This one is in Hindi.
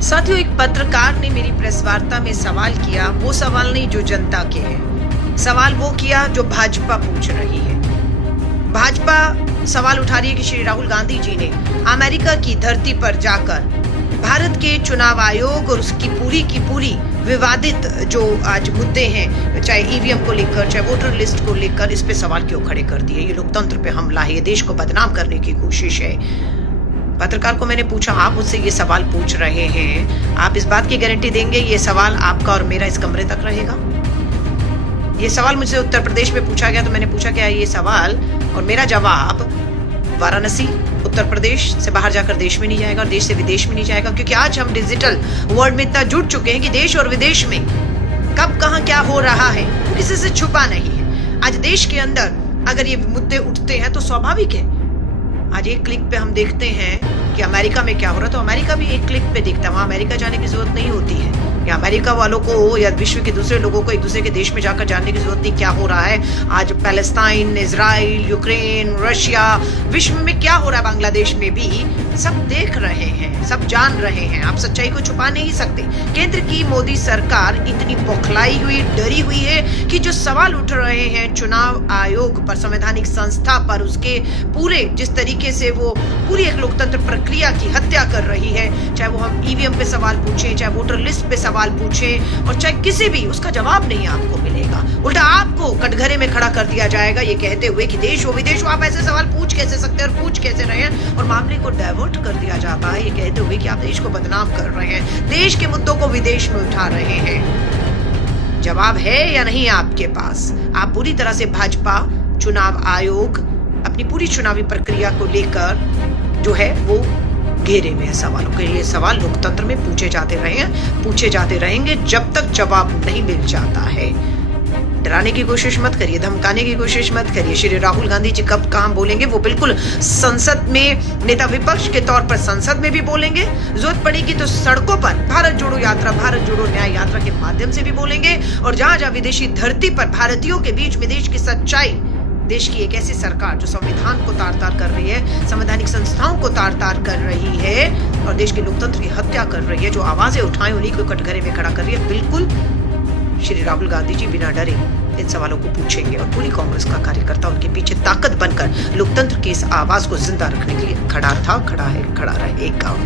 साथियों, एक पत्रकार ने मेरी प्रेस वार्ता में सवाल किया, वो सवाल नहीं जो जनता के हैं। सवाल वो किया जो भाजपा पूछ रही है। भाजपा सवाल उठा रही है कि श्री राहुल गांधी जी ने अमेरिका की धरती पर जाकर भारत के चुनाव आयोग और उसकी पूरी की पूरी विवादित जो आज मुद्दे हैं, चाहे ईवीएम को लेकर, चाहे वोटर लिस्ट को लेकर, इस पे सवाल क्यों खड़े कर दिए। ये लोकतंत्र पे हमला है, ये देश को बदनाम करने की कोशिश है। पत्रकार को मैंने पूछा, आप मुझसे ये सवाल पूछ रहे हैं, आप इस बात की गारंटी देंगे ये सवाल आपका और मेरा इस कमरे तक रहेगा? ये सवाल मुझसे उत्तर प्रदेश में पूछा गया, तो मैंने पूछा क्या ये सवाल और मेरा जवाब वाराणसी उत्तर प्रदेश से बाहर जाकर देश में नहीं जाएगा और देश से विदेश में नहीं जाएगा, क्योंकि आज हम डिजिटल वर्ल्ड में इतना जुड़ चुके हैं कि देश और विदेश में कब कहां क्या हो रहा है किसी से छुपा नहीं है। आज देश के अंदर अगर ये मुद्दे उठते हैं तो स्वाभाविक है। आज एक क्लिक पे हम देखते हैं कि अमेरिका में क्या हो रहा है, तो अमेरिका भी एक क्लिक पे दिखता है। वहां अमेरिका जाने की जरूरत नहीं होती है, या अमेरिका वालों को या विश्व के दूसरे लोगों को एक दूसरे के देश में जाकर जानने की जरूरत नहीं क्या हो रहा है। आज पैलेस्टाइन, इजराइल, यूक्रेन, रशिया, विश्व में क्या हो रहा है, बांग्लादेश में भी सब देख रहे हैं, सब जान रहे हैं। आप सच्चाई को छुपा नहीं सकते। केंद्र की मोदी सरकार इतनी बौखलाई हुई, डरी हुई है कि जो सवाल उठ रहे हैं चुनाव आयोग पर, संवैधानिक संस्था पर, उसके पूरे जिस तरीके से वो पूरी एक लोकतंत्र प्रक्रिया की हत्या कर रही है, चाहे वो हम ईवीएम पे सवाल पूछें, चाहे वोटर लिस्ट पे सवाल पूछें, और चाहे किसी भी, उसका जवाब नहीं आपको मिलेगा। उल्टा आपको कटघरे में खड़ा कर दिया जाएगा ये कहते हुए कि देश हो विदेश हो, आप ऐसे सवाल पूछ कैसे सकते हैं और पूछ कैसे रहे हैं, और मामले को डाइवर्ट कर दिया जाता है ये कहते हुए कि आप देश को बदनाम कर रहे हैं, देश के मुद्दों को विदेश में उठा रहे हैं। जवाब है या नहीं आपके पास? आप पूरी तरह से भाजपा, चुनाव आयोग, अपनी पूरी चुनावी प्रक्रिया को लेकर जो है वो घेरे में है सवालों के। ये सवाल लोकतंत्र में पूछे जाते रहेंगे जब तक जवाब नहीं मिल जाता है। डराने की कोशिश मत करिए, धमकाने की कोशिश मत करिए। श्री राहुल गांधी जी कब कहां बोलेंगे, वो बिल्कुल संसद में नेता विपक्ष के तौर पर संसद में भी बोलेंगे, जरूरत पड़ेगी तो सड़कों पर भारत जोड़ो यात्रा, भारत जोड़ो न्याय यात्रा के माध्यम से भी बोलेंगे, और जहां जहां विदेशी धरती पर भारतीयों के बीच में देश की सच्चाई, देश की एक ऐसी सरकार जो संविधान को तार-तार कर रही है, संवैधानिक संस्थाओं को तार-तार कर रही है और देश के लोकतंत्र की हत्या कर रही है, जो आवाजें उठाए उन्हीं को कटघरे में खड़ा कर रही है, बिल्कुल श्री राहुल गांधी जी बिना डरे इन सवालों को पूछेंगे, और पूरी कांग्रेस का कार्यकर्ता उनके पीछे ताकत बनकर लोकतंत्र की इस आवाज को जिंदा रखने के लिए खड़ा था, खड़ा है, खड़ा रहेगा।